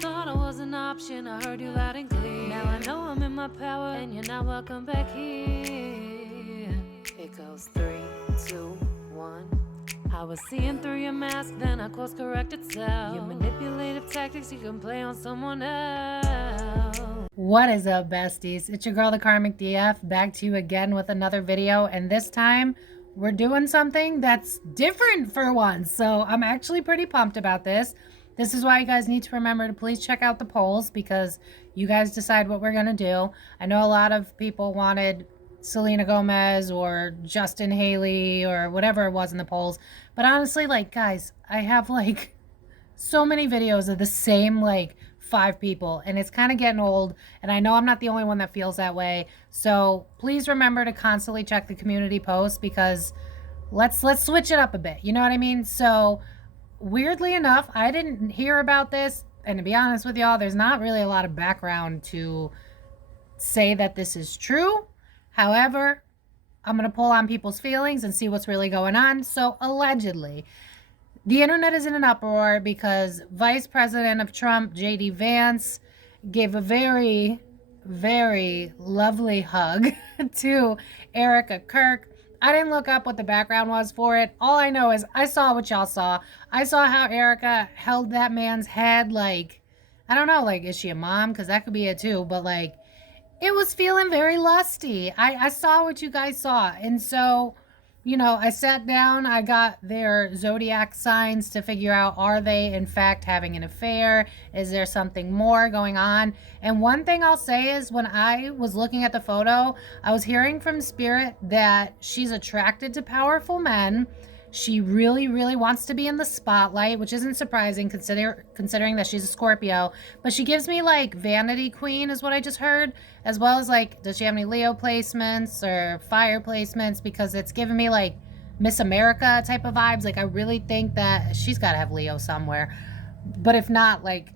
Thought I was an option, I heard you loud and clear. Now I know I'm in my power, and you're not welcome back here. It goes 3, 2, 1. I was seeing through your mask, then I course corrected self. Your manipulative tactics you can play on someone else. What is up, besties? It's your girl, the Karmic DF, back to you again with another video, and this time we're doing something that's different for once. So I'm actually pretty pumped about this. This is why you guys need to remember to please check out the polls, because you guys decide what we're gonna do. I know a lot of people wanted Selena Gomez or Justin Haley or whatever it was in the polls, but honestly, like, guys, I have like so many videos of the same like 5 people, and it's kind of getting old, and I know I'm not the only one that feels that way. So please remember to constantly check the community posts, because let's switch it up a bit, you know what I mean? So weirdly enough, I didn't hear about this, and to be honest with y'all, there's not really a lot of background to say that this is true. However, I'm going to pull on people's feelings and see what's really going on. So allegedly, the internet is in an uproar because Vice President of Trump, JD Vance, gave a very, very lovely hug to Erika Kirk. I didn't look up what the background was for it. All I know is I saw what y'all saw. I saw how Erika held that man's head like, I don't know, like, is she a mom? Because that could be it too. But like, it was feeling very lusty. I saw what you guys saw. And so, you know, I sat down, I got their zodiac signs to figure out, are they in fact having an affair? Is there something more going on? And one thing I'll say is, when I was looking at the photo, I was hearing from Spirit that she's attracted to powerful men. She really, really wants to be in the spotlight, which isn't surprising considering that she's a Scorpio. But she gives me like Vanity Queen is what I just heard, as well as like, does she have any Leo placements or fire placements? Because it's giving me like Miss America type of vibes. Like, I really think that she's got to have Leo somewhere. But if not, like,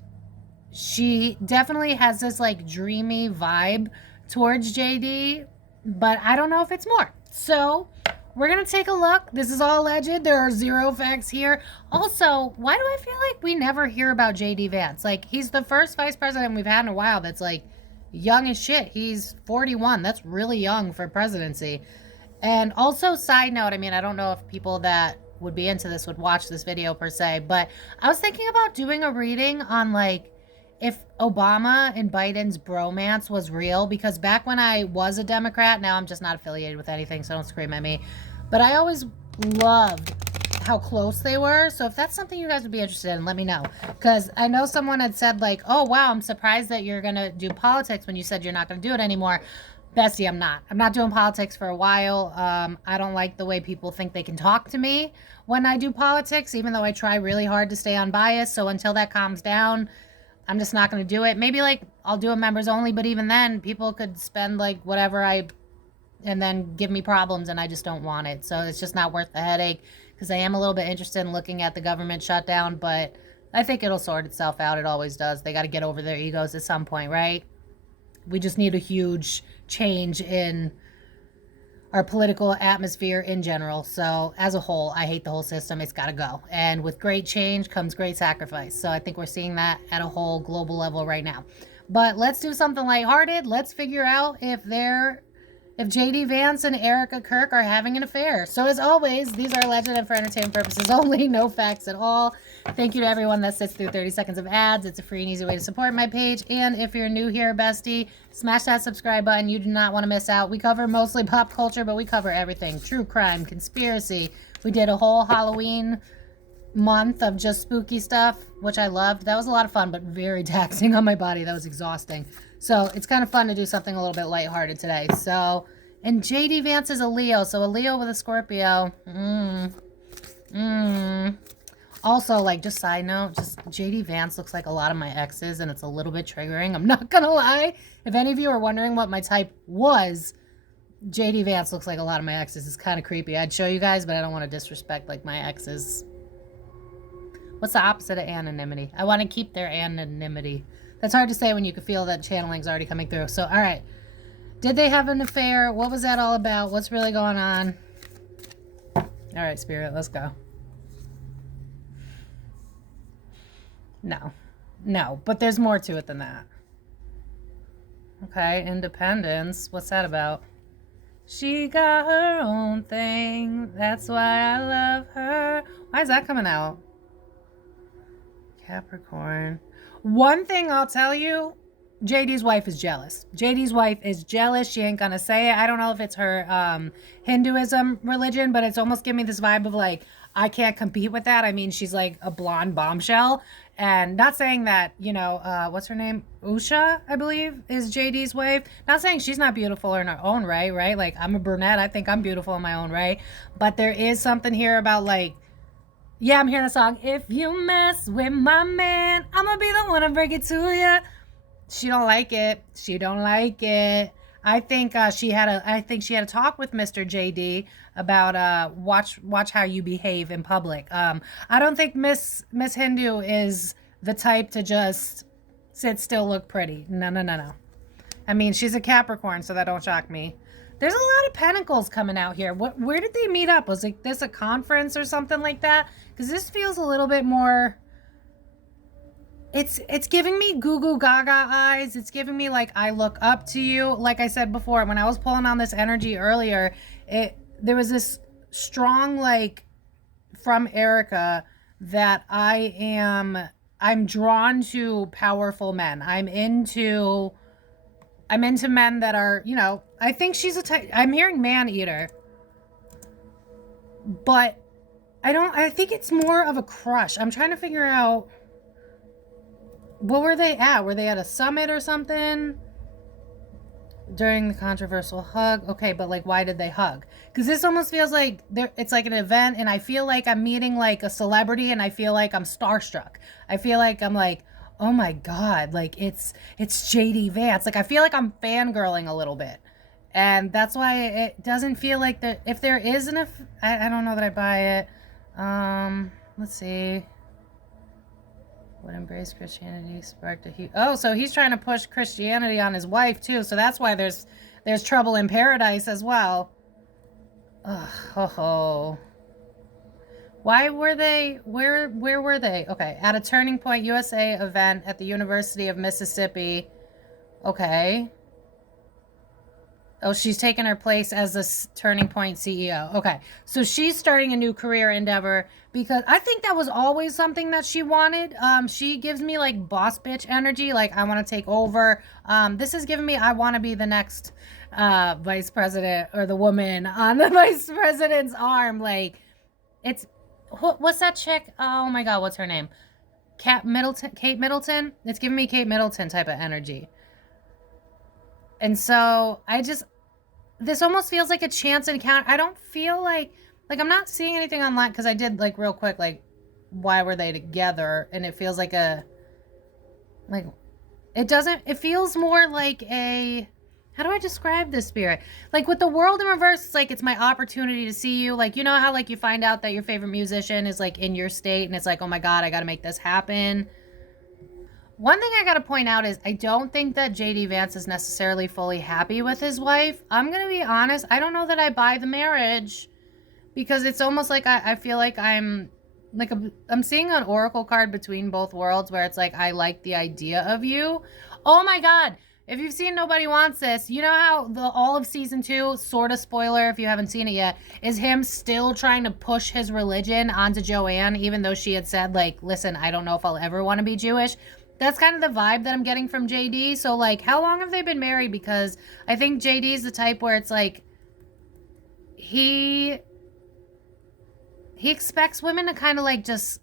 she definitely has this like dreamy vibe towards JD, but I don't know if it's more. So we're going to take a look. This is all alleged. There are 0 facts here. Also, why do I feel like we never hear about JD Vance? Like, he's the first vice president we've had in a while that's like young as shit. He's 41. That's really young for presidency. And also, side note, I mean, I don't know if people that would be into this would watch this video per se, but I was thinking about doing a reading on like if Obama and Biden's bromance was real, because back when I was a Democrat, now I'm just not affiliated with anything, so don't scream at me, but I always loved how close they were. So if that's something you guys would be interested in, let me know, because I know someone had said like, oh wow, I'm surprised that you're gonna do politics when you said you're not gonna do it anymore. Bestie, I'm not doing politics for a while. I don't like the way people think they can talk to me when I do politics, even though I try really hard to stay unbiased. So until that calms down, I'm just not going to do it. Maybe like I'll do a members only, but even then people could spend like whatever and then give me problems, and I just don't want it. So it's just not worth the headache, because I am a little bit interested in looking at the government shutdown, but I think it'll sort itself out. It always does. They got to get over their egos at some point, right? We just need a huge change in our political atmosphere in general. So as a whole, I hate the whole system. It's got to go. And with great change comes great sacrifice. So I think we're seeing that at a whole global level right now. But let's do something lighthearted. Let's figure out if JD Vance and Erika Kirk are having an affair. So as always, these are alleged and for entertainment purposes only, no facts at all. Thank you to everyone that sits through 30 seconds of ads. It's a free and easy way to support my page. And if you're new here, bestie, smash that subscribe button. You do not want to miss out. We cover mostly pop culture, but we cover everything. True crime, conspiracy. We did a whole Halloween month of just spooky stuff, which I loved. That was a lot of fun, but very taxing on my body. That was exhausting. So it's kind of fun to do something a little bit lighthearted today. So, and JD Vance is a Leo, so a Leo with a Scorpio. Also, like, just side note, just JD Vance looks like a lot of my exes, and it's a little bit triggering. I'm not gonna lie. If any of you are wondering what my type was, JD Vance looks like a lot of my exes. It's kind of creepy. I'd show you guys, but I don't want to disrespect like my exes. What's the opposite of anonymity? I want to keep their anonymity. That's hard to say when you can feel that channeling's already coming through. So, all right. Did they have an affair? What was that all about? What's really going on? All right, Spirit, let's go. No. No, but there's more to it than that. Okay, independence. What's that about? She got her own thing. That's why I love her. Why is that coming out? Capricorn. One thing I'll tell you, JD's wife is jealous. JD's wife is jealous. She ain't gonna say it. I don't know if it's her Hinduism religion, but it's almost giving me this vibe of like, I can't compete with that. I mean, she's like a blonde bombshell. And not saying that, you know, what's her name? Usha, I believe, is JD's wife. Not saying she's not beautiful in her own right, right? Like, I'm a brunette. I think I'm beautiful in my own right. But there is something here about like, yeah, I'm hearing a song. If you mess with my man, I'm gonna be the one to break it to you. She don't like it. She don't like it. I think she had a talk with Mr. JD about watch how you behave in public. I don't think Miss Hindu is the type to just sit still, look pretty. No. I mean, she's a Capricorn, so that don't shock me. There's a lot of pentacles coming out here. Where did they meet up? Was like this a conference or something like that? Because this feels a little bit more. It's giving me goo goo gaga eyes. It's giving me like I look up to you. Like I said before, when I was pulling on this energy earlier, there was this strong like from Erika that I'm drawn to powerful men. I'm into men that are, you know, I think she's a type. I'm hearing man eater, but I think it's more of a crush. I'm trying to figure out. What were they at? Were they at a summit or something? During the controversial hug. Okay, but like, why did they hug? Because this almost feels like it's like an event, and I feel like I'm meeting like a celebrity, and I feel like I'm starstruck. I feel like I'm like, oh my God, like it's JD Vance. Like I feel like I'm fangirling a little bit. And that's why it doesn't feel like that. If there is I don't know that I buy it. Let's see. Would embrace Christianity sparked a huge... Oh, so he's trying to push Christianity on his wife too. So that's why there's trouble in paradise as well. Ugh, ho. Why were they... Where were they? Okay, at a Turning Point USA event at the University of Mississippi. Okay. Oh, she's taking her place as the Turning Point CEO. Okay, so she's starting a new career endeavor because I think that was always something that she wanted. She gives me like boss bitch energy, like I want to take over. This is giving me I want to be the next vice president or the woman on the vice president's arm. Like, it's what's that chick? Oh my God, what's her name? Kate Middleton. It's giving me Kate Middleton type of energy. And so this almost feels like a chance encounter. I don't feel like I'm not seeing anything online because I did like real quick, like why were they together? And it feels like it feels more like how do I describe this, spirit? Like with the world in reverse, it's like it's my opportunity to see you. Like, you know how like you find out that your favorite musician is like in your state and it's like, oh my God, I got to make this happen. One thing I got to point out is I don't think that JD Vance is necessarily fully happy with his wife. I'm going to be honest. I don't know that I buy the marriage because it's almost like I feel like I'm seeing an oracle card between both worlds where it's like, I like the idea of you. Oh my God. If you've seen Nobody Wants This, you know how all of season 2, sort of spoiler if you haven't seen it yet, is him still trying to push his religion onto Joanne, even though she had said like, listen, I don't know if I'll ever want to be Jewish. That's kind of the vibe that I'm getting from JD. So, like, how long have they been married? Because I think JD is the type where it's like he expects women to kind of like just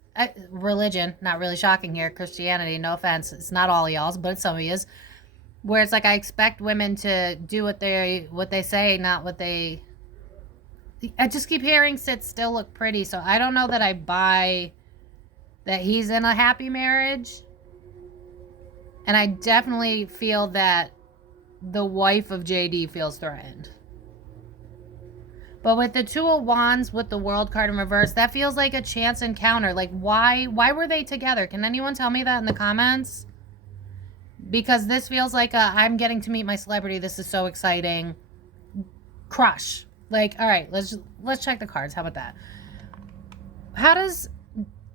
religion, not really shocking here, Christianity, no offense. It's not all y'all's, but it's some of y'all's. Where it's like I expect women to do what they say, not what they... I just keep hearing sit still, look pretty. So I don't know that I buy that he's in a happy marriage. And I definitely feel that the wife of JD feels threatened. But with the Two of Wands, with the World card in reverse, that feels like a chance encounter. Like, why were they together? Can anyone tell me that in the comments? Because this feels like I'm getting to meet my celebrity. This is so exciting. Crush. Like, all right, let's check the cards. How about that? How does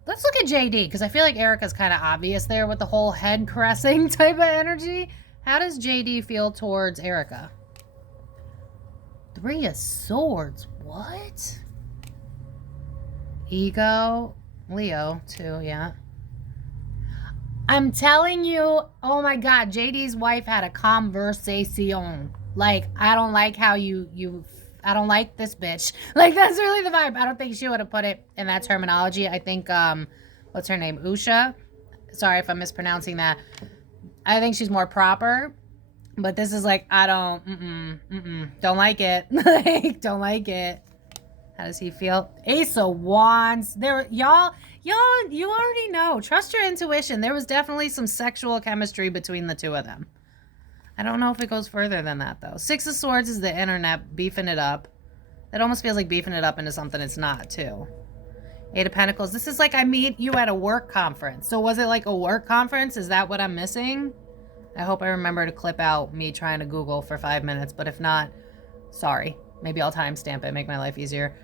Let's look at JD, because I feel like Erika's kind of obvious there with the whole head caressing type of energy. How does JD feel towards Erika? 3 of Swords. What? Ego. Leo, too, yeah. I'm telling you, oh my God, JD's wife had a conversation. Like, I don't like how I don't like this bitch. Like, that's really the vibe. I don't think she would have put it in that terminology. I think, what's her name? Usha? Sorry if I'm mispronouncing that. I think she's more proper. But this is like, I don't like it. Like, don't like it. How does he feel? Ace of Wands. There, y'all, you already know. Trust your intuition. There was definitely some sexual chemistry between the two of them. I don't know if it goes further than that, though. 6 of Swords is the internet beefing it up. It almost feels like beefing it up into something it's not, too. 8 of Pentacles. This is like I meet you at a work conference. So was it like a work conference? Is that what I'm missing? I hope I remember to clip out me trying to Google for 5 minutes. But if not, sorry. Maybe I'll timestamp it, make my life easier.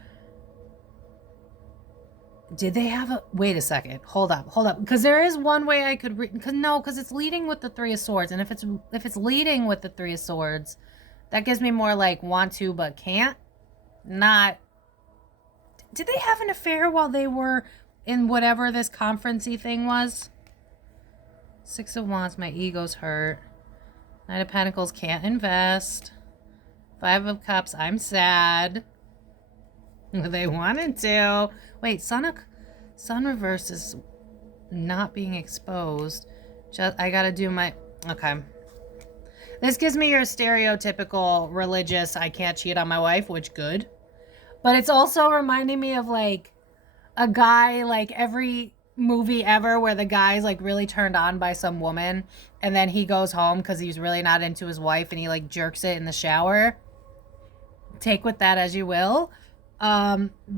Did they have a... Wait a second. Hold up. Because there is one way I could... Because it's leading with the 3 of Swords. And if it's leading with the 3 of Swords, that gives me more like want to but can't. Not... Did they have an affair while they were in whatever this conference-y thing was? 6 of Wands, my ego's hurt. 9 of Pentacles, can't invest. 5 of Cups, I'm sad. They wanted to. Wait, Sun reverse is not being exposed. I gotta do my... Okay. This gives me your stereotypical religious, I can't cheat on my wife, which good. But it's also reminding me of like a guy, like every movie ever where the guy's like really turned on by some woman and then he goes home because he's really not into his wife and he like jerks it in the shower. Take with that as you will.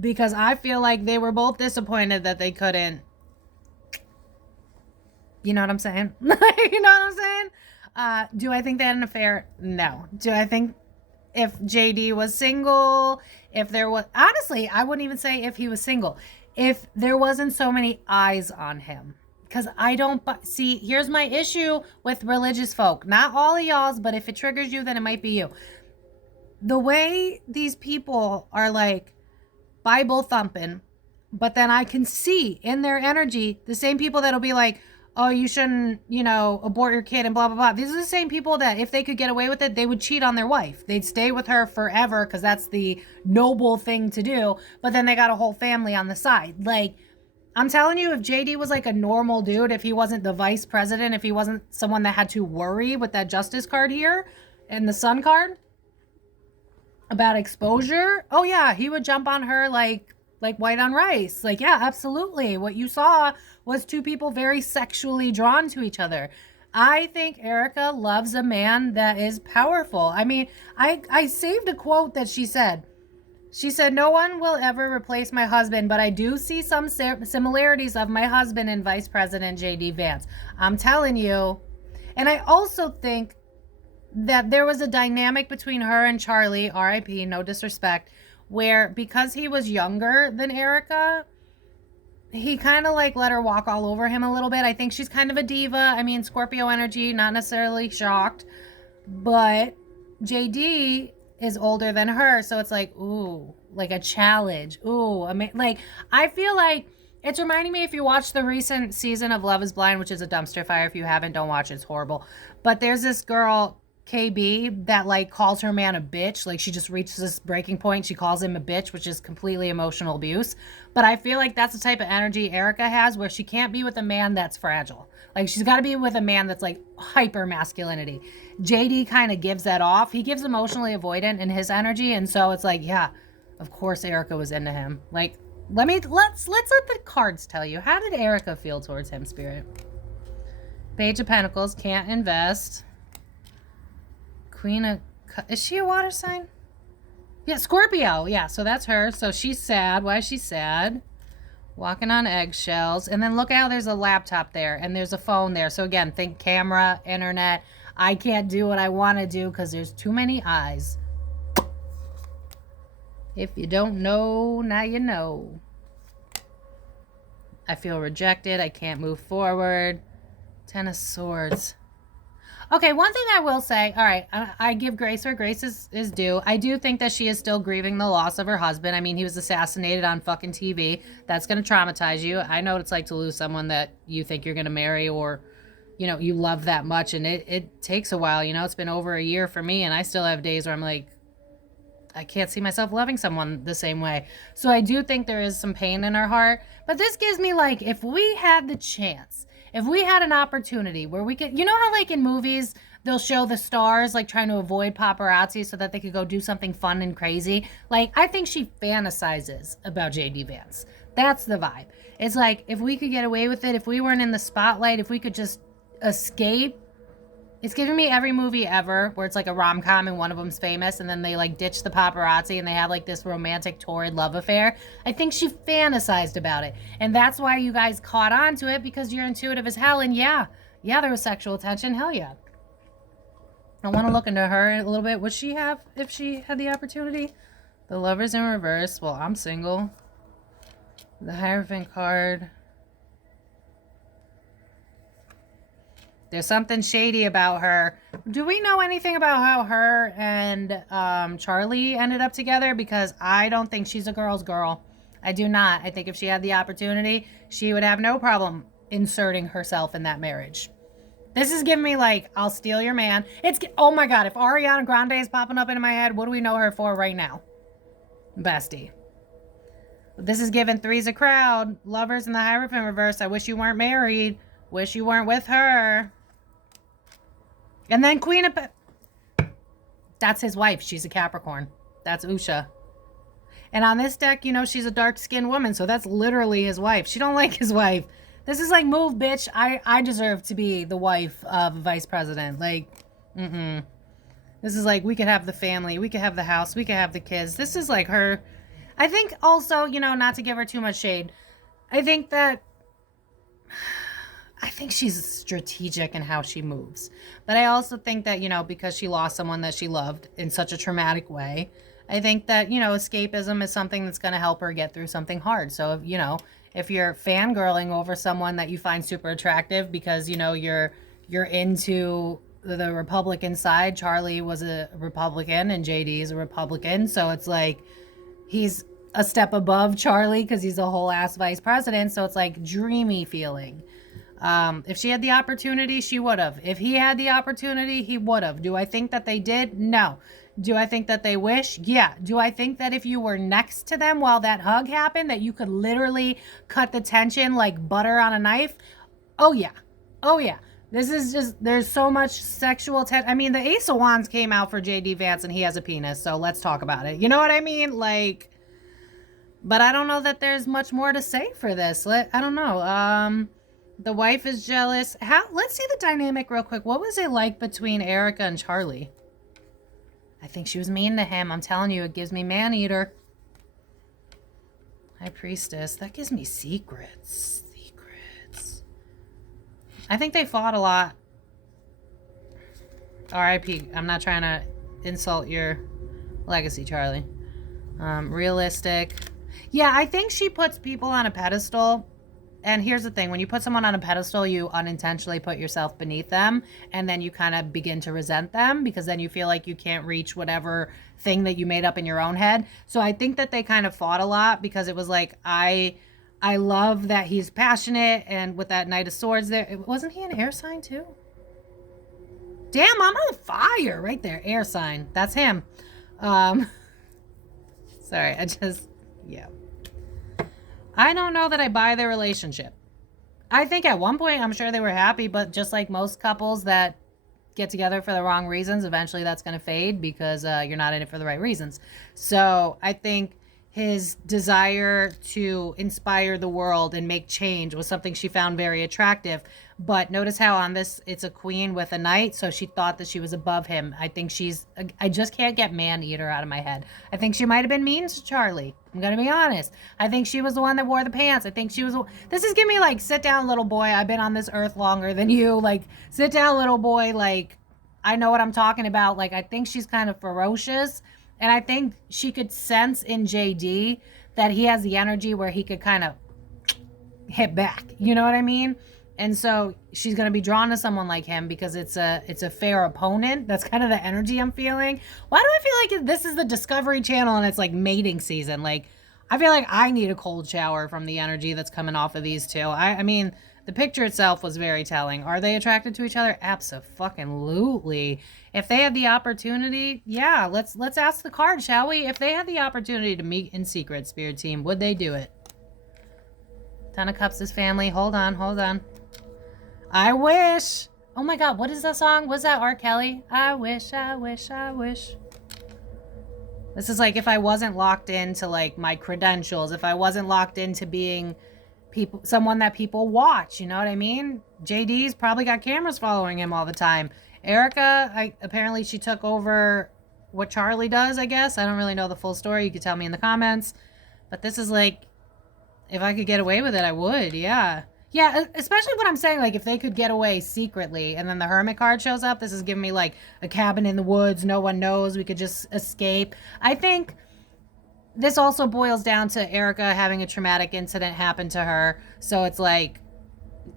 Because I feel like they were both disappointed that they couldn't. You know what I'm saying? You know what I'm saying? Do I think they had an affair? No. Do I think if JD was single, if there was... Honestly, I wouldn't even say if he was single. If there wasn't so many eyes on him. Because I don't... See, here's my issue with religious folk. Not all of y'all's, but if it triggers you, then it might be you. The way these people are like Bible thumping, but then I can see in their energy the same people that'll be like, oh, you shouldn't, abort your kid and blah, blah, blah. These are the same people that if they could get away with it, they would cheat on their wife. They'd stay with her forever because that's the noble thing to do. But then they got a whole family on the side. Like, I'm telling you, if JD was like a normal dude, if he wasn't the vice president, if he wasn't someone that had to worry with that justice card here and the sun card about exposure, oh yeah, he would jump on her like white on rice. Like, yeah, absolutely. What you saw was two people very sexually drawn to each other. I think Erika loves a man that is powerful. I mean, I saved a quote that she said. She said, no one will ever replace my husband, but I do see some similarities of my husband and Vice President JD Vance. I'm telling you. And I also think that there was a dynamic between her and Charlie, RIP, no disrespect, where because he was younger than Erika, he kind of like let her walk all over him a little bit. I think she's kind of a diva. I mean, Scorpio energy, not necessarily shocked, but JD is older than her. So it's like, ooh, like a challenge. Ooh, like I feel like it's reminding me, if you watch the recent season of Love is Blind, which is a dumpster fire. If you haven't, don't watch it. It's horrible. But there's this girl, KB, that like calls her man a bitch. Like she just reaches this breaking point. She calls him a bitch, which is completely emotional abuse. But I feel like that's the type of energy Erika has, where she can't be with a man that's fragile. Like she's got to be with a man that's like hyper masculinity. JD kind of gives that off. He gives emotionally avoidant in his energy. And so it's like, yeah, of course Erika was into him. Like, let's let the cards tell you. How did Erika feel towards him, Spirit? Page of Pentacles, can't invest. Queen of... Is she a water sign? Yeah, Scorpio. Yeah, so that's her. So she's sad. Why is she sad? Walking on eggshells. And then look how there's a laptop there. And there's a phone there. So again, think camera, internet. I can't do what I want to do because there's too many eyes. If you don't know, now you know. I feel rejected. I can't move forward. 10 of Swords. Okay, one thing I will say, all right, I give grace where grace is due. I do think that she is still grieving the loss of her husband. I mean, he was assassinated on fucking TV. That's going to traumatize you. I know what it's like to lose someone that you think you're going to marry or, you know, you love that much. And it takes a while. You know, it's been over a year for me, and I still have days where I'm like, I can't see myself loving someone the same way. So I do think there is some pain in her heart. But this gives me, like, if we had the chance, if we had an opportunity where we could, you know how, like, in movies, they'll show the stars, like, trying to avoid paparazzi so that they could go do something fun and crazy? Like, I think she fantasizes about JD Vance. That's the vibe. It's like, if we could get away with it, if we weren't in the spotlight, if we could just escape. It's giving me every movie ever where it's like a rom-com and one of them's famous and then they like ditch the paparazzi and they have like this romantic torrid love affair. I think she fantasized about it. And that's why you guys caught on to it, because you're intuitive as hell. And yeah, there was sexual tension. Hell yeah. I want to look into her a little bit. Would she have if she had the opportunity? The Lover's in reverse. Well, I'm single. The Hierophant card. There's something shady about her. Do we know anything about how her and Charlie ended up together? Because I don't think she's a girl's girl. I do not. I think if she had the opportunity, she would have no problem inserting herself in that marriage. This is giving me like, I'll steal your man. Oh my God, if Ariana Grande is popping up into my head, what do we know her for right now? Bestie. This is giving three's a crowd. Lovers in the Hierophant reverse. I wish you weren't married. Wish you weren't with her. And then Queen of... That's his wife. She's a Capricorn. That's Usha. And on this deck, you know, she's a dark-skinned woman. So that's literally his wife. She don't like his wife. This is like, move, bitch. I deserve to be the wife of a vice president. Like, This is like, we could have the family. We could have the house. We could have the kids. This is like her... I think also, you know, not to give her too much shade. I think she's strategic in how she moves. But I also think that, you know, because she lost someone that she loved in such a traumatic way, I think that, you know, escapism is something that's going to help her get through something hard. So, you know, if you're fangirling over someone that you find super attractive because, you know, you're into the Republican side. Charlie was a Republican and JD is a Republican. So it's like he's a step above Charlie because he's a whole ass vice president. So it's like dreamy feeling. If she had the opportunity, she would have. If he had the opportunity, he would have. Do I think that they did? No. Do I think that they wish? Yeah. Do I think that if you were next to them while that hug happened, that you could literally cut the tension like butter on a knife? Oh, yeah. Oh, yeah. This is just, there's so much sexual tension. I mean, the Ace of Wands came out for JD Vance and he has a penis, so let's talk about it. You know what I mean? Like, but I don't know that there's much more to say for this. I don't know. The wife is jealous. Let's see the dynamic real quick. What was it like between Erika and Charlie? I think she was mean to him. I'm telling you, it gives me man-eater. High Priestess. That gives me secrets. I think they fought a lot. R.I.P. I'm not trying to insult your legacy, Charlie. Realistic. Yeah, I think she puts people on a pedestal. And here's the thing. When you put someone on a pedestal, you unintentionally put yourself beneath them. And then you kind of begin to resent them because then you feel like you can't reach whatever thing that you made up in your own head. So I think that they kind of fought a lot because it was like, I love that he's passionate. And with that Knight of Swords there, wasn't he an air sign too? Damn, I'm on fire right there. Air sign. That's him. Sorry, yeah. I don't know that I buy their relationship. I think at one point, I'm sure they were happy, but just like most couples that get together for the wrong reasons, eventually that's going to fade because you're not in it for the right reasons. So I think his desire to inspire the world and make change was something she found very attractive. But notice how on this, it's a queen with a knight. So she thought that she was above him. I think I just can't get man-eater out of my head. I think she might have been mean to Charlie. I'm going to be honest. I think she was the one that wore the pants. I think she was, this is giving me like, sit down, little boy. I've been on this earth longer than you. Like, sit down, little boy. Like, I know what I'm talking about. Like, I think she's kind of ferocious. And I think she could sense in JD that he has the energy where he could kind of hit back. You know what I mean? And so she's going to be drawn to someone like him because it's a fair opponent. That's kind of the energy I'm feeling. Why do I feel like this is the Discovery Channel and it's like mating season? Like, I feel like I need a cold shower from the energy that's coming off of these two. I mean, the picture itself was very telling. Are they attracted to each other? Abso-fucking-lutely. If they had the opportunity, yeah, let's ask the card, shall we? If they had the opportunity to meet in secret, Spirit Team, would they do it? Ten of Cups is family. Hold on. I wish. Oh my God, what is that song? Was that R. Kelly? I wish. This is like if I wasn't locked into like my credentials, if I wasn't locked into being someone that people watch, you know what I mean? JD's probably got cameras following him all the time. Erika, apparently she took over what Charlie does, I guess. I don't really know the full story. You could tell me in the comments. But this is like, if I could get away with it, I would, yeah. Yeah, especially what I'm saying, like, if they could get away secretly, and then the Hermit card shows up, this is giving me, like, a cabin in the woods, no one knows, we could just escape. I think this also boils down to Erika having a traumatic incident happen to her, so it's like,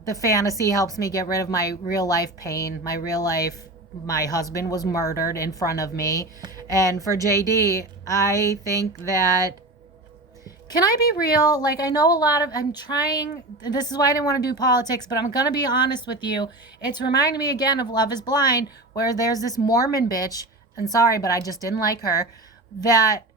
the fantasy helps me get rid of my real-life pain, my husband was murdered in front of me, and for JD, I think that can I be real? Like, I know I'm trying, this is why I didn't want to do politics, but I'm going to be honest with you. It's reminding me again of Love is Blind, where there's this Mormon bitch, and sorry, but I just didn't like her, that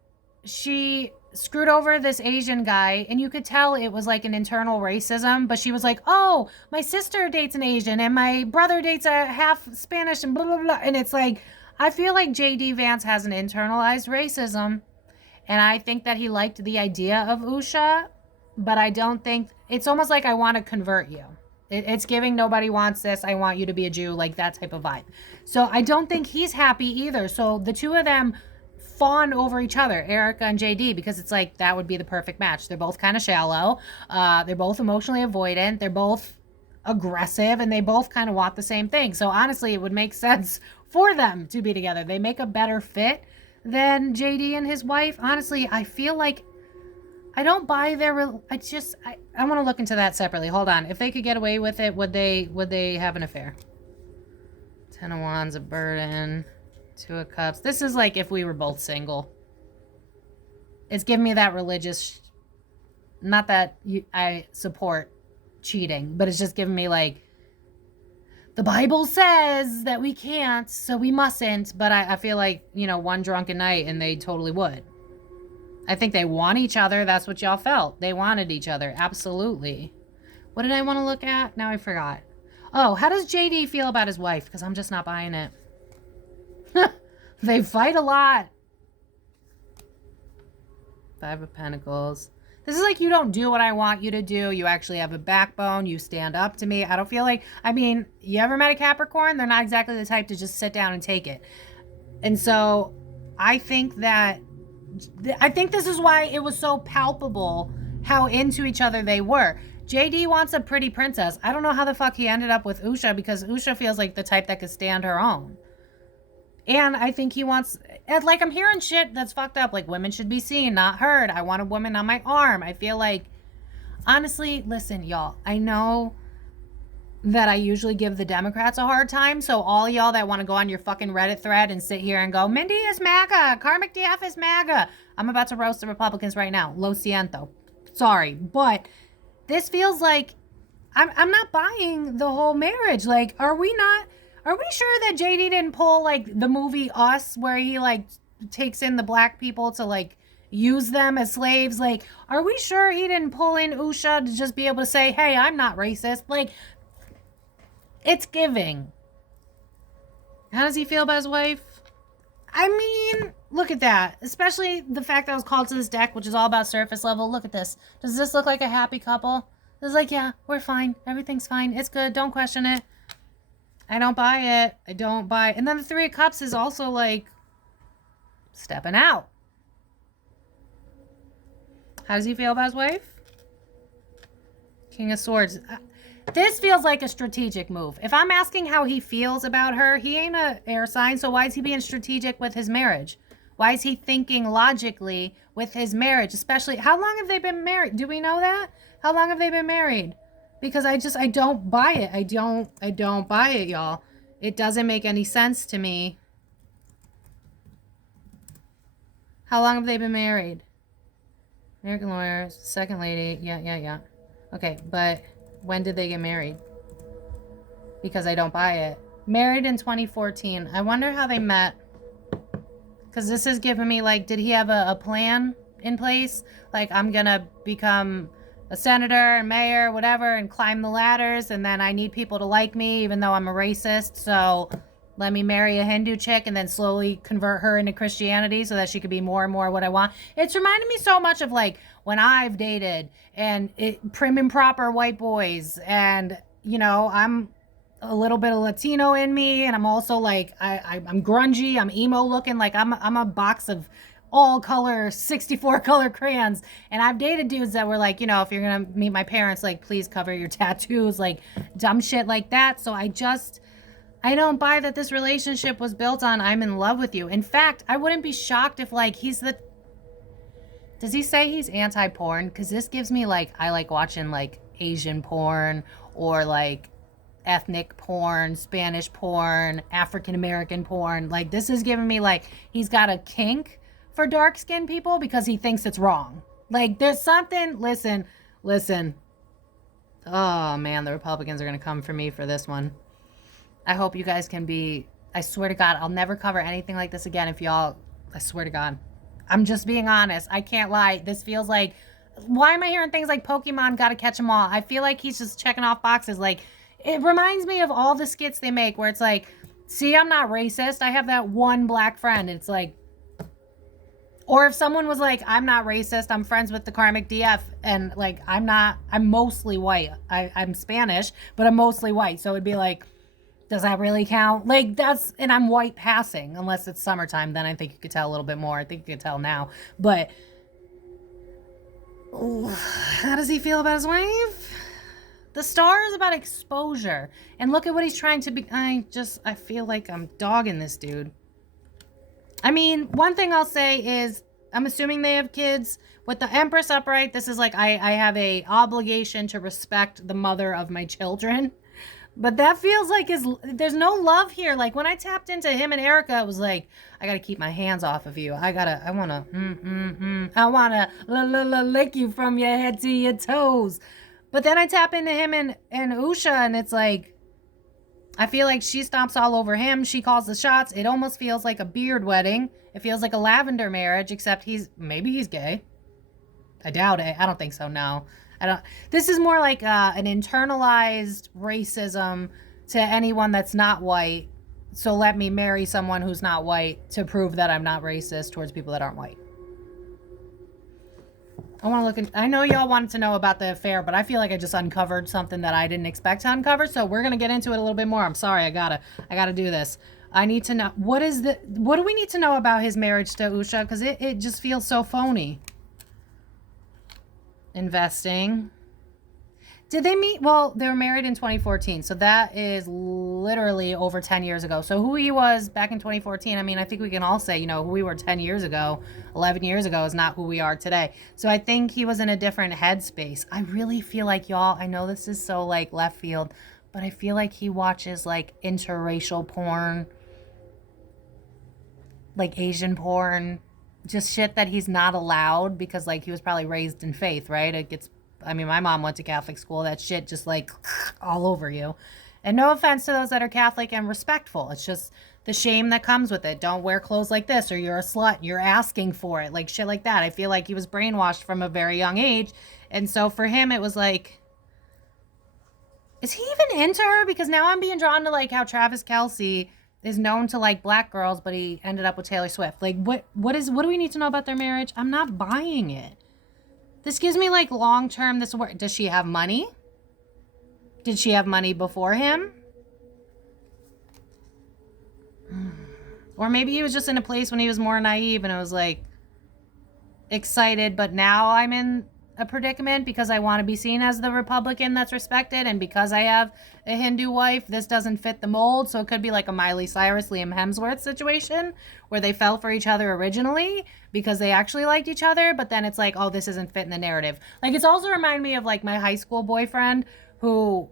she screwed over this Asian guy, and you could tell it was like an internal racism, but she was like, oh, my sister dates an Asian, and my brother dates a half Spanish, and blah, blah, blah. And it's like, I feel like JD Vance has an internalized racism. And I think that he liked the idea of Usha, but I don't think, it's almost like I want to convert you. It's giving nobody wants this, I want you to be a Jew, like that type of vibe. So I don't think he's happy either. So the two of them fawn over each other, Erika and JD, because it's like, that would be the perfect match. They're both kind of shallow. They're both emotionally avoidant. They're both aggressive, and they both kind of want the same thing. So honestly, it would make sense for them to be together. They make a better fit than JD and his wife. Honestly, I feel like I don't buy their I want to look into that separately. Hold on. If they could get away with it, would they have an affair? 10 of Wands, a burden, 2 of Cups. This is like if we were both single. It's giving me that religious, not that I support cheating, but it's just giving me like, the Bible says that we can't, so we mustn't. But I feel like, one drunken night and they totally would. I think they want each other. That's what y'all felt. They wanted each other. Absolutely. What did I want to look at? Now I forgot. Oh, how does JD feel about his wife? Because I'm just not buying it. They fight a lot. 5 of Pentacles. This is like, you don't do what I want you to do. You actually have a backbone. You stand up to me. I don't feel like, you ever met a Capricorn? They're not exactly the type to just sit down and take it. And so I think this is why it was so palpable how into each other they were. JD wants a pretty princess. I don't know how the fuck he ended up with Usha, because Usha feels like the type that could stand her own. And I think he wants, like, I'm hearing shit that's fucked up. Like, women should be seen, not heard. I want a woman on my arm. I feel like, honestly, listen, y'all, I know that I usually give the Democrats a hard time. So all y'all that want to go on your fucking Reddit thread and sit here and go, Mindy is MAGA, Karmic DF is MAGA. I'm about to roast the Republicans right now. Lo siento. Sorry. But this feels like I'm not buying the whole marriage. Like, are we sure that JD didn't pull like the movie Us, where he like takes in the black people to like use them as slaves? Like, are we sure he didn't pull in Usha to just be able to say, hey, I'm not racist? Like, it's giving. How does he feel about his wife? Look at that. Especially the fact that I was called to this deck, which is all about surface level. Look at this. Does this look like a happy couple? It's like, yeah, we're fine. Everything's fine. It's good. Don't question it. I don't buy it. I don't buy it. And then the 3 of Cups is also like stepping out. How does he feel about his wife? King of Swords. This feels like a strategic move. If I'm asking how he feels about her, he ain't a air sign, so why is he being strategic with his marriage? Why is he thinking logically with his marriage? Especially, how long have they been married? Do we know that? How long have they been married? Because I don't buy it. I don't buy it, y'all. It doesn't make any sense to me. How long have they been married? American lawyer, second lady. Yeah. Okay, but when did they get married? Because I don't buy it. Married in 2014. I wonder how they met. Because this is giving me, like, did he have a plan in place? Like, I'm going to become a senator and mayor, whatever, and climb the ladders, and then I need people to like me, even though I'm a racist, so let me marry a Hindu chick and then slowly convert her into Christianity so that she could be more and more what I want. It's reminded me so much of, like, when I've dated, and prim and proper white boys, and, you know, I'm a little bit of Latino in me, and I'm also like I'm grungy, I'm emo looking, like I'm a box of all color 64 color crayons. And I've dated dudes that were like, you know, if you're gonna meet my parents, like, please cover your tattoos, like dumb shit like that. So I I don't buy that this relationship was built on I'm in love with you. In fact, I wouldn't be shocked if, like, does he say he's anti-porn? Because this gives me, like, I like watching, like, Asian porn, or like ethnic porn, Spanish porn, African American porn. Like, this is giving me, like, he's got a kink for dark skinned people because he thinks it's wrong. Like, there's something. Listen. Oh man, the Republicans are gonna come for me for this one. I hope you guys can be. I swear to God, I'll never cover anything like this again if y'all. I swear to God, I'm just being honest. I can't lie. This feels like, why am I hearing things like Pokemon, gotta catch them all? I feel like he's just checking off boxes. Like, it reminds me of all the skits they make where it's like, see, I'm not racist. I have that one black friend. It's like, or if someone was like, I'm not racist, I'm friends with the karmic DF, and like, I'm mostly white. I'm Spanish, but I'm mostly white. So it'd be like, does that really count? Like, and I'm white passing, unless it's summertime. Then I think you could tell a little bit more. I think you could tell now. But how does he feel about his wife? The star is about exposure. And look at what he's trying to be. I feel like I'm dogging this dude. I mean, one thing I'll say is, I'm assuming they have kids. With the Empress upright, this is like, I have a obligation to respect the mother of my children. But that feels like there's no love here. Like, when I tapped into him and Erika, it was like, I gotta keep my hands off of you. I wanna lick you from your head to your toes. But then I tap into him and Usha, and it's like, I feel like she stomps all over him. She calls the shots. It almost feels like a beard wedding. It feels like a lavender marriage, except maybe he's gay. I doubt it. I don't think so, no. This is more like an internalized racism to anyone that's not white. So let me marry someone who's not white to prove that I'm not racist towards people that aren't white. I know y'all wanted to know about the affair, but I feel like I just uncovered something that I didn't expect to uncover. So we're going to get into it a little bit more. I'm sorry. I gotta do this. I need to know, what do we need to know about his marriage to Usha? Because it just feels so phony. Investing. Did they meet? Well, they were married in 2014. So that is literally over 10 years ago. So who he was back in 2014, I mean, I think we can all say, you know, who we were 10 years ago, 11 years ago is not who we are today. So I think he was in a different headspace. I really feel like, y'all, I know this is so like left field, but I feel like he watches like interracial porn, like Asian porn, just shit that he's not allowed because like he was probably raised in faith, right? My mom went to Catholic school. That shit just like all over you. And no offense to those that are Catholic and respectful. It's just the shame that comes with it. Don't wear clothes like this, or you're a slut. You're asking for it. Like shit like that. I feel like he was brainwashed from a very young age. And so for him, it was like, is he even into her? Because now I'm being drawn to like how Travis Kelce is known to like black girls, but he ended up with Taylor Swift. Like what do we need to know about their marriage? I'm not buying it. This gives me like long-term, does she have money? Did she have money before him? Or maybe he was just in a place when he was more naive and it was like excited, but now I'm in a predicament because I want to be seen as the Republican that's respected, and because I have a Hindu wife, this doesn't fit the mold. So it could be like a Miley Cyrus, Liam Hemsworth situation where they fell for each other originally because they actually liked each other, but then it's like, oh, this isn't fitting the narrative. Like, it's also reminded me of like my high school boyfriend who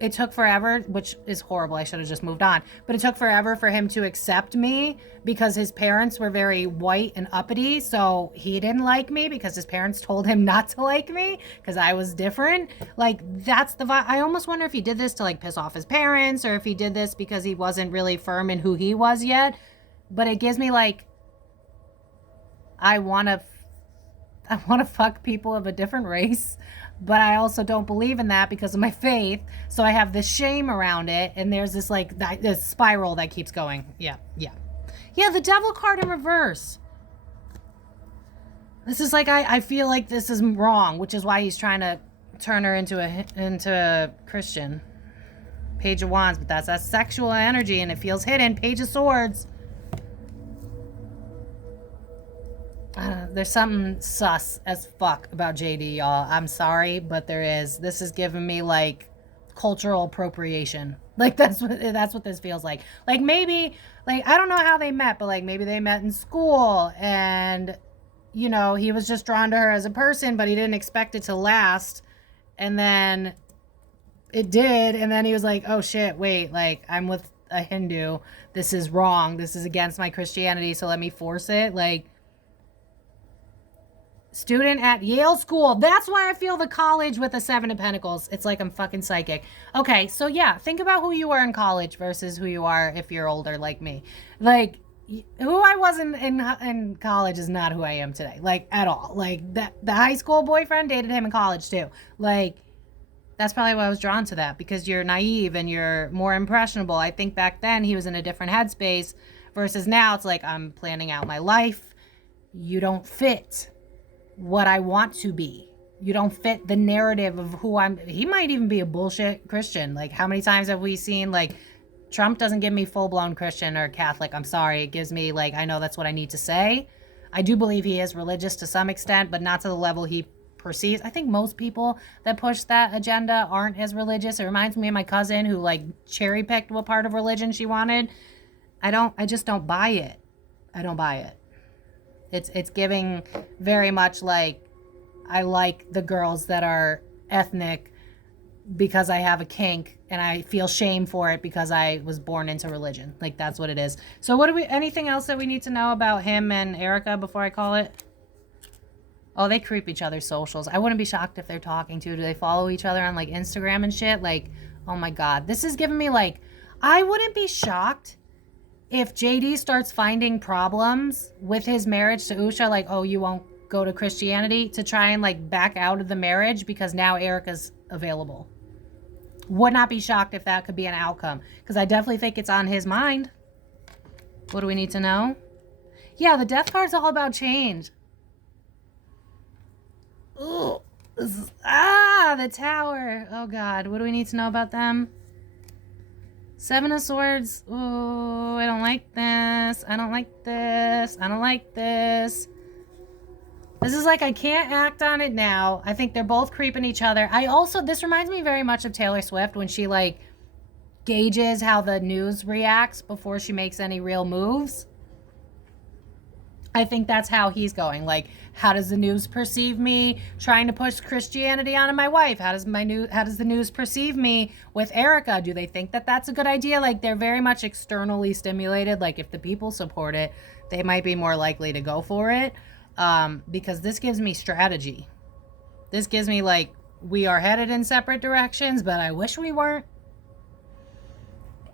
it took forever, which is horrible. I should have just moved on. But it took forever for him to accept me because his parents were very white and uppity. So he didn't like me because his parents told him not to like me because I was different. Like, that's the vibe. I almost wonder if he did this to like piss off his parents, or if he did this because he wasn't really firm in who he was yet. But it gives me like, I want to fuck people of a different race. But I also don't believe in that because of my faith. So I have this shame around it. And there's this like this spiral that keeps going. Yeah. The devil card in reverse. This is like, I feel like this is wrong, which is why he's trying to turn her into a Christian. Page of Wands, but that's that sexual energy and it feels hidden. Page of Swords. There's something sus as fuck about JD, y'all. I'm sorry, but there is. This is giving me like cultural appropriation. Like, that's what this feels like. Like, maybe, like, I don't know how they met, but like maybe they met in school and, you know, he was just drawn to her as a person, but he didn't expect it to last. And then it did. And then he was like, oh shit, wait, like, I'm with a Hindu. This is wrong. This is against my Christianity. So let me force it. Like, student at Yale School. That's why I feel the college with a 7 of Pentacles. It's like I'm fucking psychic. Okay, so yeah, think about who you are in college versus who you are if you're older like me. Like, who I was in college is not who I am today. Like, at all. Like, the high school boyfriend dated him in college too. Like, that's probably why I was drawn to that, because you're naive and you're more impressionable. I think back then he was in a different headspace versus now it's like, I'm planning out my life. You don't fit what I want to be. You don't fit the narrative of who I'm. He might even be a bullshit Christian. Like, how many times have we seen, like, Trump doesn't give me full-blown Christian or Catholic. I'm sorry. It gives me, like, I know that's what I need to say. I do believe he is religious to some extent, but not to the level he perceives. I think most people that push that agenda aren't as religious. It reminds me of my cousin who, like, cherry-picked what part of religion she wanted. I just don't buy it. I don't buy it. It's giving very much like, I like the girls that are ethnic because I have a kink and I feel shame for it because I was born into religion. Like, that's what it is. So anything else that we need to know about him and Erika before I call it? Oh, they creep each other's socials. I wouldn't be shocked if they're talking to. Do they follow each other on like Instagram and shit? Like, oh my God. This is giving me like, I wouldn't be shocked if JD starts finding problems with his marriage to Usha, like, oh, you won't go to Christianity, to try and like back out of the marriage because now Erika's available. Would not be shocked if that could be an outcome, because I definitely think it's on his mind. What do we need to know? Yeah, the death card's all about change. Ugh. The Tower. Oh God, what do we need to know about them? 7 of Swords. Oh, I don't like this. I don't like this. I don't like this. This is like, I can't act on it now. I think they're both creeping each other. This reminds me very much of Taylor Swift when she like gauges how the news reacts before she makes any real moves. I think that's how he's going. Like, how does the news perceive me trying to push Christianity onto my wife? How does the news perceive me with Erika? Do they think that that's a good idea? Like, they're very much externally stimulated. Like, if the people support it, they might be more likely to go for it. Because this gives me strategy. This gives me like, we are headed in separate directions, but I wish we weren't.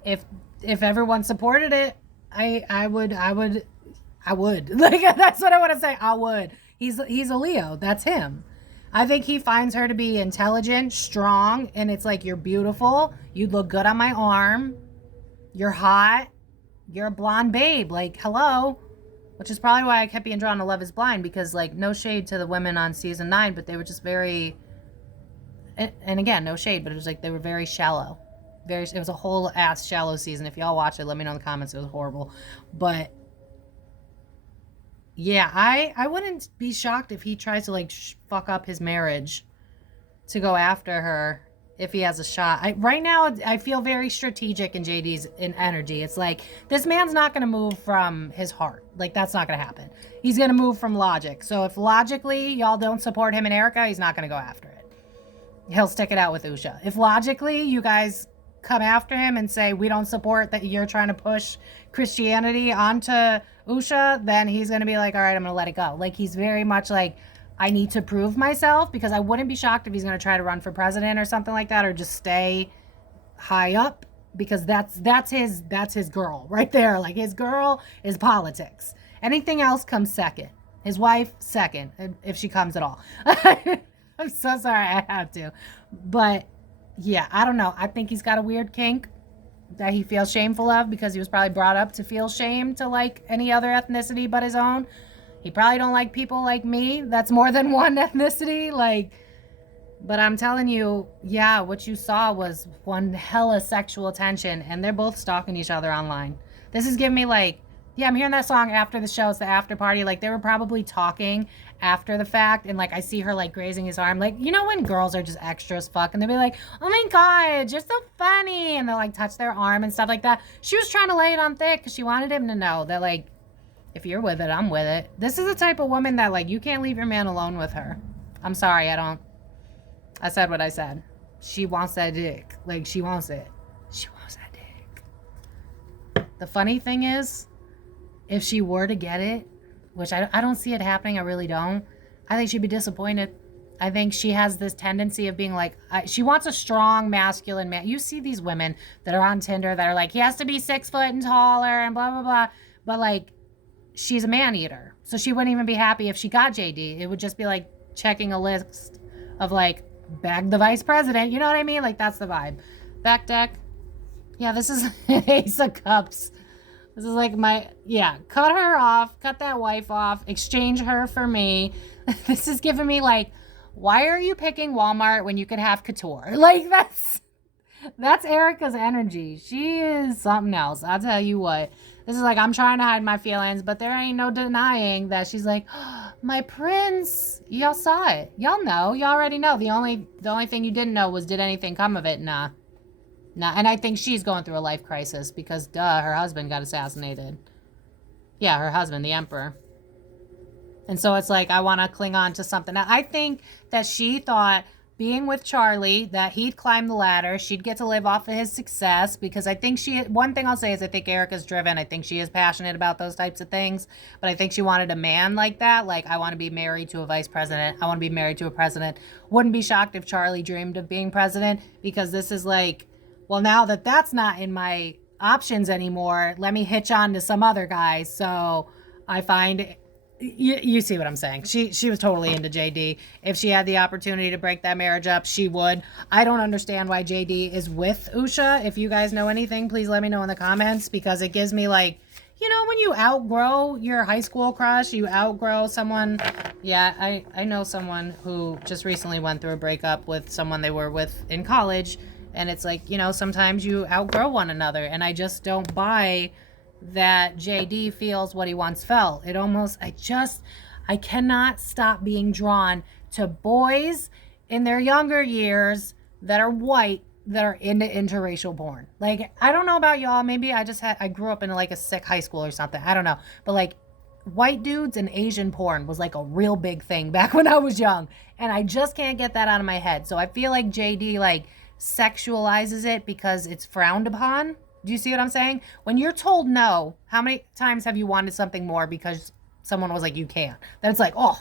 If everyone supported it, I would. Like, that's what I want to say. I would. He's a Leo. That's him. I think he finds her to be intelligent, strong, and it's like, you're beautiful. You'd look good on my arm. You're hot. You're a blonde babe. Like, hello. Which is probably why I kept being drawn to Love is Blind, because, like, no shade to the women on season 9, but they were just very, and again, no shade, but it was like, they were very shallow. It was a whole ass shallow season. If y'all watch it, let me know in the comments. It was horrible. But Yeah, I wouldn't be shocked if he tries to like fuck up his marriage to go after her if he has a shot. Right now, I feel very strategic in JD's energy. It's like, this man's not going to move from his heart. Like, that's not going to happen. He's going to move from logic. So if logically y'all don't support him and Erika, he's not going to go after it. He'll stick it out with Usha. If logically you guys come after him and say, we don't support that you're trying to push Christianity onto Usha, then he's going to be like, all right, I'm going to let it go. Like, he's very much like, I need to prove myself, because I wouldn't be shocked if he's going to try to run for president or something like that, or just stay high up, because that's his girl right there. Like, his girl is politics. Anything else comes second. His wife second, if she comes at all. I'm so sorry I have to. But yeah, I don't know. I think he's got a weird kink that he feels shameful of, because he was probably brought up to feel shame to like any other ethnicity but his own. He probably don't like people like me. That's more than one ethnicity. Like, but I'm telling you, yeah, what you saw was one hella sexual tension, and they're both stalking each other online. This is giving me like, yeah, I'm hearing that song after the show. It's the after party. Like, they were probably talking after the fact, and like I see her like grazing his arm. Like, you know when girls are just extra as fuck and they'll be like, oh my god, you're so funny, and they'll like touch their arm and stuff like that. She was trying to lay it on thick because she wanted him to know that, like, if you're with it, I'm with it. This is the type of woman that, like, you can't leave your man alone with her. I'm sorry, I said what I said. She wants that dick. Like, she wants it. She wants that dick. The funny thing is, if she were to get it, which I don't see it happening, I really don't, I think she'd be disappointed. I think she has this tendency of being like, she wants a strong masculine man. You see these women that are on Tinder that are like, he has to be 6 foot and taller and blah, blah, blah. But like, she's a man eater. So she wouldn't even be happy if she got JD. It would just be like checking a list of like, bag the vice president. You know what I mean? Like, that's the vibe. Back deck. Yeah, this is Ace of Cups. This is like cut her off, cut that wife off, exchange her for me. This is giving me like, why are you picking Walmart when you could have Couture? Like, that's Erika's energy. She is something else. I'll tell you what. This is like, I'm trying to hide my feelings, but there ain't no denying that she's like, oh, my prince. Y'all saw it. Y'all know. Y'all already know. The only thing you didn't know was, did anything come of it? Nah. And I think she's going through a life crisis because, duh, her husband got assassinated. Yeah, her husband, the emperor. And so it's like, I want to cling on to something. Now, I think that she thought, being with Charlie, that he'd climb the ladder, she'd get to live off of his success, because I think one thing I'll say is, I think Erika's driven. I think she is passionate about those types of things, but I think she wanted a man like that. Like, I want to be married to a vice president. I want to be married to a president. Wouldn't be shocked if Charlie dreamed of being president, because this is like, well, now that that's not in my options anymore, let me hitch on to some other guy. So I find, you see what I'm saying. She was totally into JD. If she had the opportunity to break that marriage up, she would. I don't understand why JD is with Usha. If you guys know anything, please let me know in the comments, because it gives me like, you know, when you outgrow your high school crush, you outgrow someone. Yeah, I know someone who just recently went through a breakup with someone they were with in college. And it's like, you know, sometimes you outgrow one another. And I just don't buy that JD feels what he once felt. I cannot stop being drawn to boys in their younger years that are white, that are into interracial porn. Like, I don't know about y'all. Maybe I grew up in like a sick high school or something. I don't know. But like, white dudes and Asian porn was like a real big thing back when I was young. And I just can't get that out of my head. So I feel like JD, like, sexualizes it because it's frowned upon. Do you see what I'm saying? When you're told no, how many times have you wanted something more because someone was like, you can't? Then it's like, oh,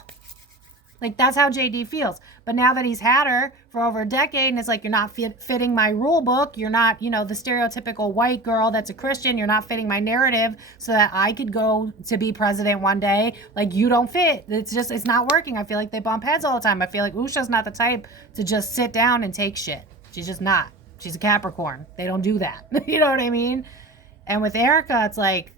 like, that's how JD feels. But now that he's had her for over a decade, and it's like, you're not fitting my rule book. You're not, you know, the stereotypical white girl that's a Christian. You're not fitting my narrative so that I could go to be president one day. Like, you don't fit. It's not working. I feel like they bump heads all the time. I feel like Usha's not the type to just sit down and take shit. She's just not. She's a Capricorn. They don't do that. You know what I mean? And with Erika, it's like,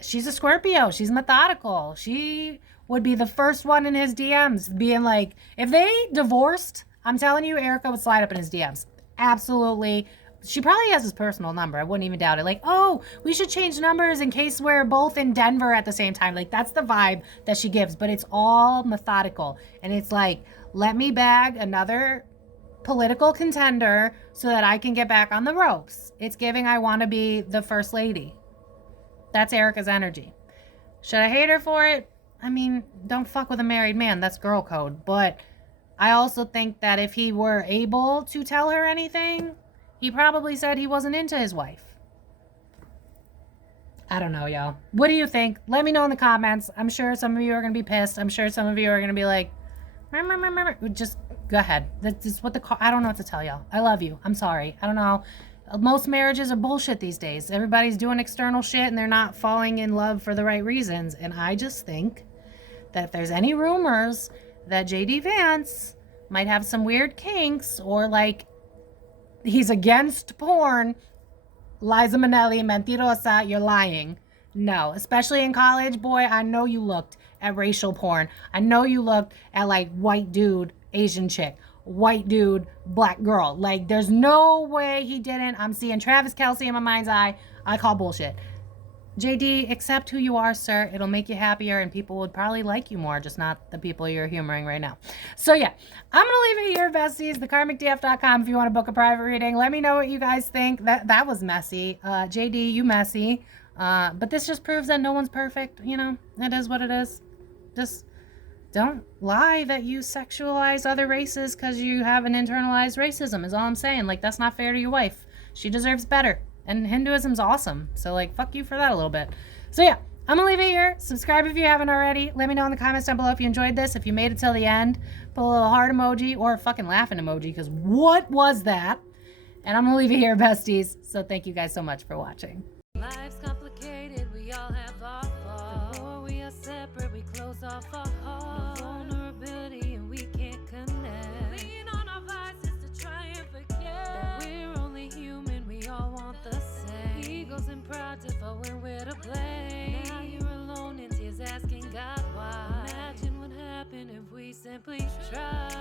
she's a Scorpio. She's methodical. She would be the first one in his DMs being like, if they divorced, I'm telling you, Erika would slide up in his DMs. Absolutely She probably has his personal number. I wouldn't even doubt it. Like, oh, we should change numbers in case we're both in Denver at the same time. Like, that's the vibe that she gives, but it's all methodical. And it's like, let me bag another political contender so that I can get back on the ropes. It's giving I want to be the first lady. That's Erika's energy. Should I hate her for it? I mean, don't fuck with a married man. That's girl code. But I also think that if he were able to tell her anything, he probably said he wasn't into his wife. I don't know, y'all. What do you think? Let me know in the comments. I'm sure some of you are going to be pissed. I'm sure some of you are going to be like, just go ahead. That's just what I don't know what to tell y'all. I love you. I'm sorry. I don't know. Most marriages are bullshit these days. Everybody's doing external shit and they're not falling in love for the right reasons. And I just think that if there's any rumors that JD Vance might have some weird kinks or like he's against porn, Liza Minnelli, mentirosa, you're lying. No, especially in college, boy, I know you looked at racial porn. I know you looked at like white dude, Asian chick, white dude, black girl. Like there's no way he didn't. I'm seeing Travis Kelce in my mind's eye. I call bullshit. JD, accept who you are, sir. It'll make you happier and people would probably like you more, just not the people you're humoring right now. So yeah, I'm going to leave it here, besties. thekarmicdf.com if you want to book a private reading. Let me know what you guys think. That was messy. JD, you messy. But this just proves that no one's perfect. You know, it is what it is. Just don't lie that you sexualize other races because you have an internalized racism is all I'm saying. Like, that's not fair to your wife. She deserves better. And Hinduism's awesome. So, like, fuck you for that a little bit. So, yeah, I'm going to leave it here. Subscribe if you haven't already. Let me know in the comments down below if you enjoyed this. If you made it till the end, put a little heart emoji or a fucking laughing emoji because what was that? And I'm going to leave it here, besties. So, thank you guys so much for watching. Life's complicated, we all have our faults. The more we are separate, we close off our hearts. No vulnerability and we can't connect. Lean on our vices to try and forget that we're only human, we all want the same. Egos and pride differ when we're to blame. Now you're alone in tears asking God why. Imagine what happened if we simply tried.